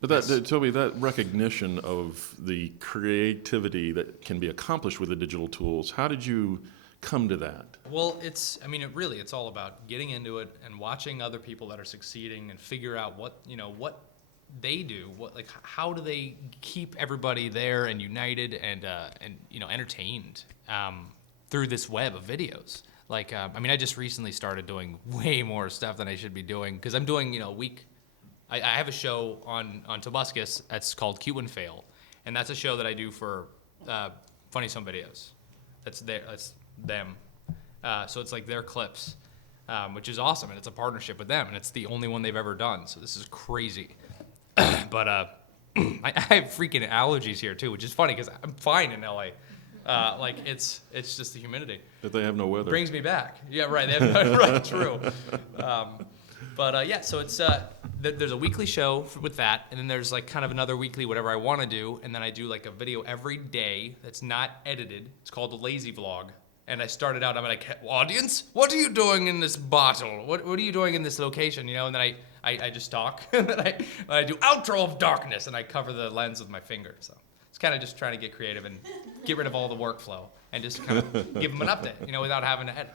But Toby, that recognition of the creativity that can be accomplished with the digital tools, how did you come to that? Well, it's all about getting into it and watching other people that are succeeding and figure out what they do, how do they keep everybody there and united and entertained through this web of videos. I just recently started doing way more stuff than I should be doing because I'm doing a week. I have a show on Tobuscus that's called Cute and Fail, and that's a show that I do for Funny Some Videos. That's them. So it's like their clips, which is awesome, and it's a partnership with them, and it's the only one they've ever done. So this is crazy. But I have freaking allergies here too, which is funny because I'm fine in LA. It's just the humidity. That they have no weather. Brings me back. Yeah, right. They have, right, true. So it's there's a weekly show with that, and then there's kind of another weekly whatever I want to do, and then I do a video every day that's not edited. It's called the Lazy Vlog. And I started out, I'm like, audience, what are you doing in this bottle? What are you doing in this location? And then I just talk, and then I do outro of darkness, and I cover the lens with my finger. So it's kind of just trying to get creative and get rid of all the workflow and just kind of give them an update, without having to edit.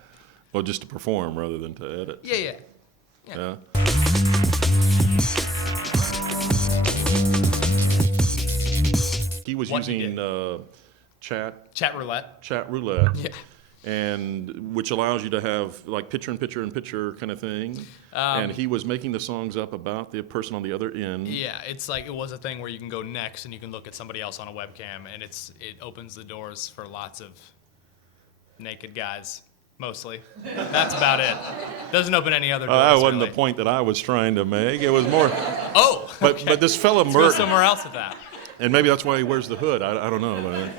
Well, just to perform rather than to edit. Yeah. He was using chat roulette. Chat roulette. Yeah. And which allows you to have picture in picture kind of thing. And he was making the songs up about the person on the other end. Yeah, it's it was a thing where you can go next and you can look at somebody else on a webcam, and it opens the doors for lots of naked guys, mostly. That's about it. Doesn't open any other doors. That wasn't really the point that I was trying to make. It was more. Oh. Okay. But this fella Let's go somewhere else with that. And maybe that's why he wears the hood. I don't know.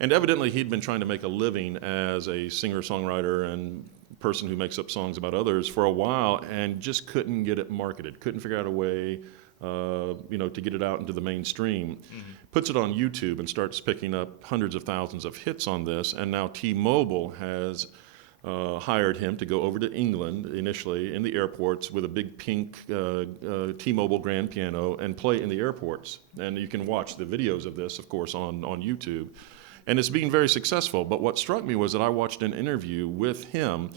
And evidently he'd been trying to make a living as a singer-songwriter and person who makes up songs about others for a while and just couldn't get it marketed, couldn't figure out a way to get it out into the mainstream. Mm-hmm. Puts it on YouTube and starts picking up hundreds of thousands of hits on this. And now T-Mobile has hired him to go over to England initially in the airports with a big pink T-Mobile grand piano and play in the airports. And you can watch the videos of this, of course, on YouTube. And it's been very successful. But what struck me was that I watched an interview with him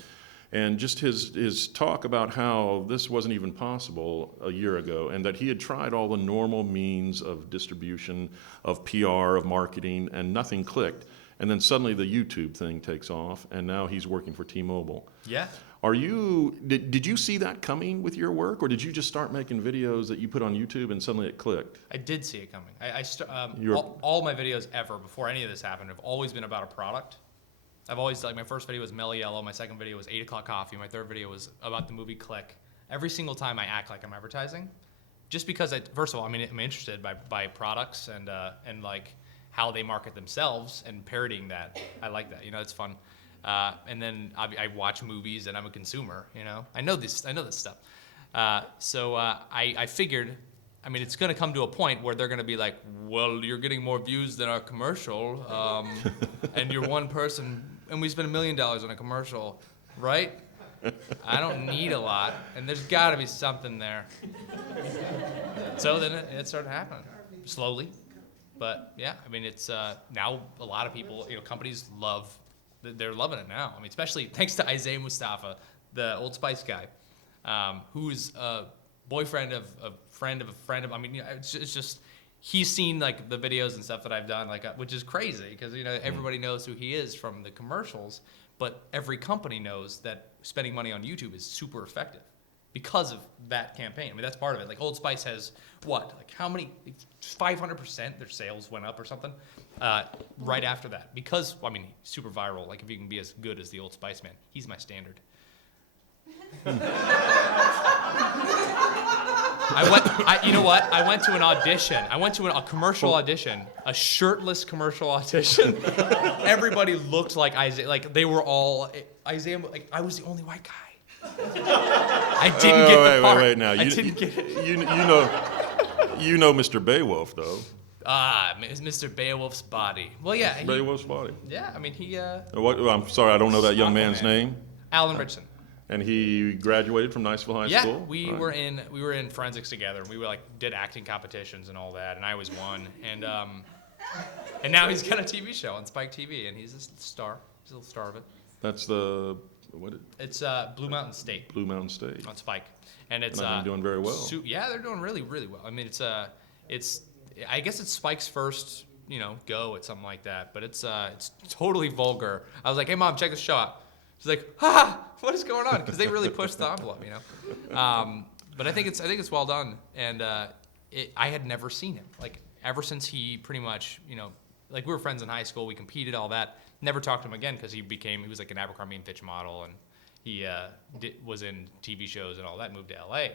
and just his talk about how this wasn't even possible a year ago and that he had tried all the normal means of distribution, of PR, of marketing, and nothing clicked. And then suddenly the YouTube thing takes off, and now he's working for T-Mobile. Yeah. Did you see that coming with your work, or did you just start making videos that you put on YouTube and suddenly it clicked? I did see it coming. All my videos ever, before any of this happened, have always been about a product. I've always, my first video was Mellow Yellow, my second video was 8 o'clock coffee, my third video was about the movie Click. Every single time I act like I'm advertising, just because first of all, I'm interested by products and how they market themselves and parodying that. I like that. It's fun. And then I watch movies and I'm a consumer. I know this stuff. So I figured, it's going to come to a point where they're going to be like, well, you're getting more views than our commercial, and you're one person, and we spent $1 million on a commercial, right? I don't need a lot, and there's got to be something there. So then it started happening slowly. But yeah, it's now a lot of people, companies they're loving it now. Especially thanks to Isaiah Mustafa, the Old Spice guy, who's a boyfriend of a friend of a friend of. It's just he's seen the videos and stuff that I've done, which is crazy because everybody knows who he is from the commercials, but every company knows that spending money on YouTube is super effective. Because of that campaign. That's part of it. Old Spice has how many, 500% their sales went up or something right after that. Because, super viral. If you can be as good as the Old Spice man, he's my standard. I went to an audition. I went to a commercial audition, a shirtless commercial audition. Everybody looked like Isaiah. They were all, Isaiah, I was the only white guy. I didn't get the part. Wait, now. I didn't get it. You know Mr. Beowulf, though. Mr. Beowulf's body. Well, yeah. Beowulf's body. Yeah, he... I'm sorry, I don't know that young man's name. Alan Richardson. And he graduated from Niceville High School? Yeah, we were in forensics together. And we were did acting competitions and all that, and I always won. And now he's got a TV show on Spike TV, and he's a star. He's a little star of it. That's the It's Blue Mountain State. Blue Mountain State On Spike, and it's doing very well. Yeah, they're doing really, really well. I mean, it's I guess it's Spike's first go at something like that, but it's totally vulgar. I was like, hey mom, check this show out. She's like, what is going on? Because they really pushed the envelope, But I think it's well done, and I had never seen him ever since he pretty much we were friends in high school, we competed, all that. Never talked to him again because he was like an Abercrombie & Fitch model, and he was in TV shows and all that. Moved to LA,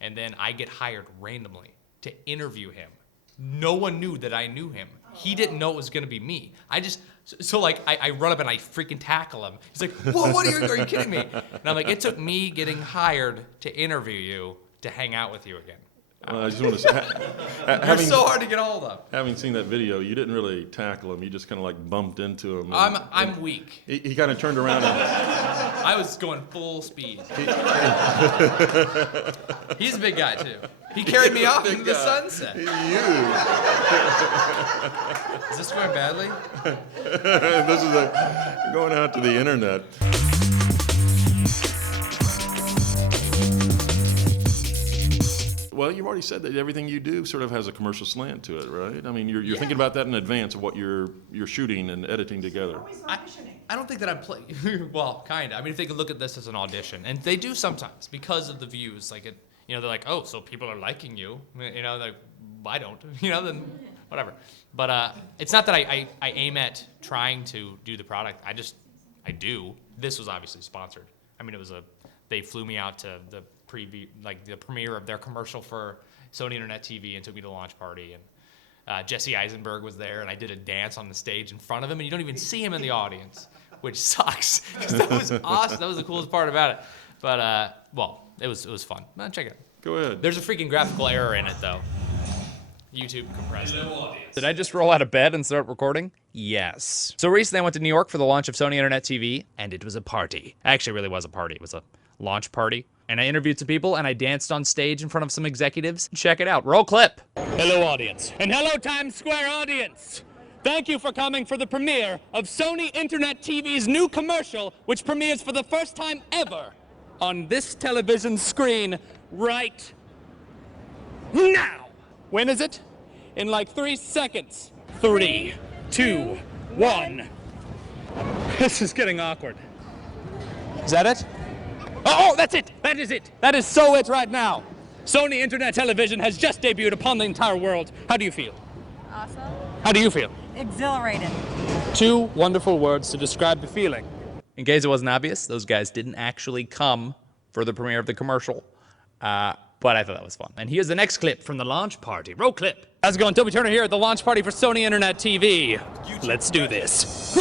and then I get hired randomly to interview him. No one knew that I knew him. He didn't know it was gonna be me. I run up and I freaking tackle him. He's like, whoa, are you kidding me? And I'm like, it took me getting hired to interview you to hang out with you again. I just want to say, You're so hard to get a hold of. Having seen that video, you didn't really tackle him. You just kind of bumped into him. I'm weak. He kind of turned around and I was going full speed. He's a big guy too. He carried me off into the sunset. You. Is this going badly? This is going out to the internet. Well, you've already said that everything you do sort of has a commercial slant to it, right? I mean, you're thinking about that in advance of what you're shooting and editing together. Always auditioning. I don't think that I'm playing. Well, kind of. I mean, if they could look at this as an audition, and they do sometimes because of the views. They're like, oh, so people are liking you. I don't. Then whatever. But it's not that I aim at trying to do the product. I do. This was obviously sponsored. I mean, they flew me out to the the premiere of their commercial for Sony Internet TV and took me to the launch party, and Jesse Eisenberg was there, and I did a dance on the stage in front of him, and you don't even see him in the audience, which sucks because that was awesome. That was the coolest part about it. But it was fun. Check it out. Go ahead. There's a freaking graphical error in it though. YouTube compressed it. Did I just roll out of bed and start recording? Yes. So recently I went to New York for the launch of Sony Internet TV, and it was a party. Actually, it really was a party. It was a launch party. And I interviewed some people, and I danced on stage in front of some executives. Check it out. Roll clip. Hello, audience. And hello, Times Square audience. Thank you for coming for the premiere of Sony Internet TV's new commercial, which premieres for the first time ever on this television screen right now. When is it? In 3 seconds. 3, 2, 1. This is getting awkward. Is that it? Oh, that's it! That is it! That is so it right now! Sony Internet Television has just debuted upon the entire world. How do you feel? Awesome. How do you feel? Exhilarated. 2 wonderful words to describe the feeling. In case it wasn't obvious, those guys didn't actually come for the premiere of the commercial. But I thought that was fun. And here's the next clip from the launch party. Roll clip. How's it going? Toby Turner here at the launch party for Sony Internet TV. Let's do this.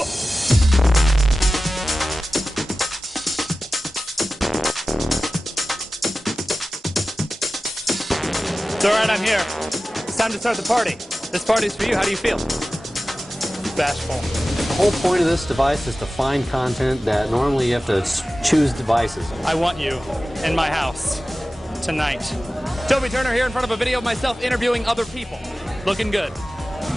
It's all right, I'm here. It's time to start the party. This party's for you. How do you feel? Bashful. The whole point of this device is to find content that normally you have to choose devices. I want you in my house tonight. Toby Turner here in front of a video of myself interviewing other people. Looking good.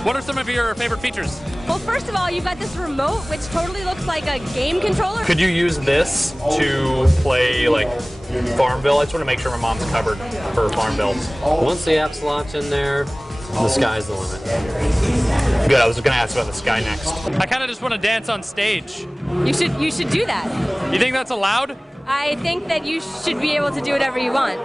What are some of your favorite features? Well, first of all, you've got this remote, which totally looks like a game controller. Could you use this to play Farmville? I just want to make sure my mom's covered for Farmville. Once the app's launch in there, the sky's the limit. Good, I was going to ask about the sky next. I kind of just want to dance on stage. You should do that. You think that's allowed? I think that you should be able to do whatever you want.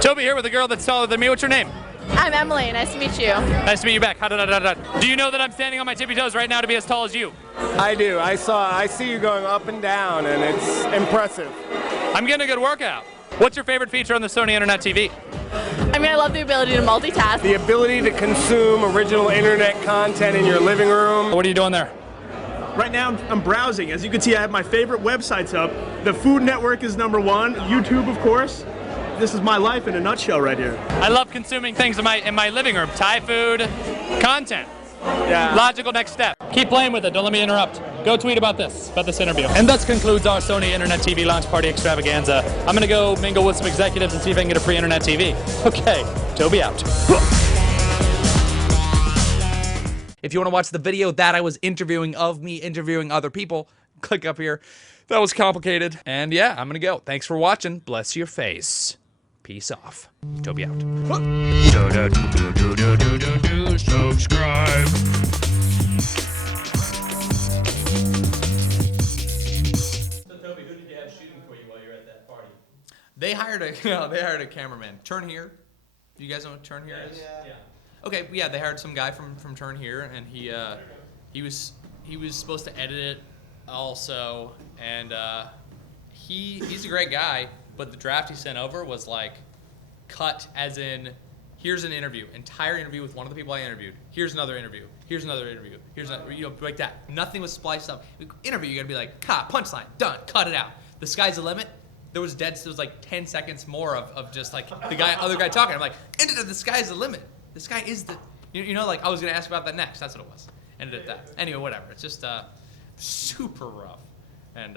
Toby here with a girl that's taller than me. What's your name? I'm Emily. Nice to meet you. Nice to meet you back. Do you know that I'm standing on my tippy toes right now to be as tall as you? I do. I see you going up and down, and it's impressive. I'm getting a good workout. What's your favorite feature on the Sony Internet TV? I mean, I love the ability to multitask. The ability to consume original internet content in your living room. What are you doing there? Right now I'm browsing. As you can see, I have my favorite websites up. The Food Network is #1. YouTube, of course. This is my life in a nutshell right here. I love consuming things in my living room. Thai food, content. Yeah. Logical next step. Keep playing with it. Don't let me interrupt. Go tweet about this interview. And thus concludes our Sony Internet TV launch party extravaganza. I'm gonna go mingle with some executives and see if I can get a free internet TV. Okay, Toby out. If you want to watch the video that I was interviewing of me interviewing other people, click up here. That was complicated. And yeah, I'm gonna go. Thanks for watching. Bless your face. Peace off. Toby out. Subscribe. So Toby, who did you have shooting for you while you were at that party? They hired a cameraman. Turn Here. You guys know what Turn Here is? Yeah. Okay, yeah, they hired some guy from Turn Here, and he was supposed to edit it also, and he's a great guy, but the draft he sent over was like cut as in, here's an interview, entire interview with one of the people I interviewed. Here's another interview. Here's another interview. Here's another, like that. Nothing was spliced up. Interview, you gotta be like, punchline, done, cut it out. The sky's the limit. There was like 10 seconds more of just like other guy talking. I'm like, the sky's the limit. The sky is the, like I was gonna ask about that next. That's what it was. Ended at that. Anyway, whatever. It's just super rough, and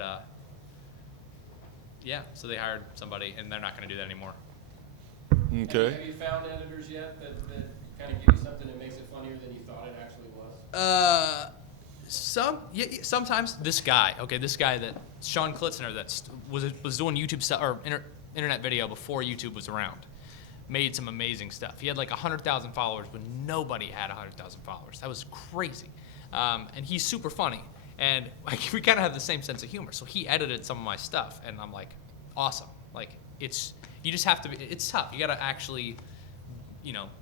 yeah. So they hired somebody, and they're not gonna do that anymore. Okay. Have you found editors yet that kind of give you something that makes it funnier than you thought it actually was? Sometimes this guy that Sean Klitzner that was doing YouTube stuff or internet video before YouTube was around, made some amazing stuff. He had like 100,000 followers, but nobody had 100,000 followers. That was crazy, and he's super funny, and we kind of have the same sense of humor. So he edited some of my stuff, and I'm like, awesome. Like you just have to be. It's tough. You gotta actually,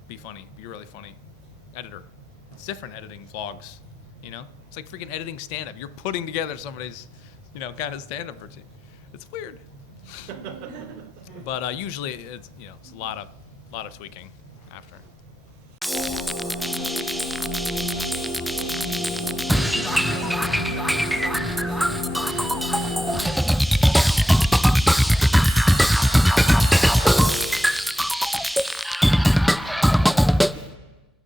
be funny. Be a really funny editor. It's different editing vlogs. It's like freaking editing stand-up. You're putting together somebody's, kind of stand-up routine. It's weird. But usually it's it's a lot of tweaking after.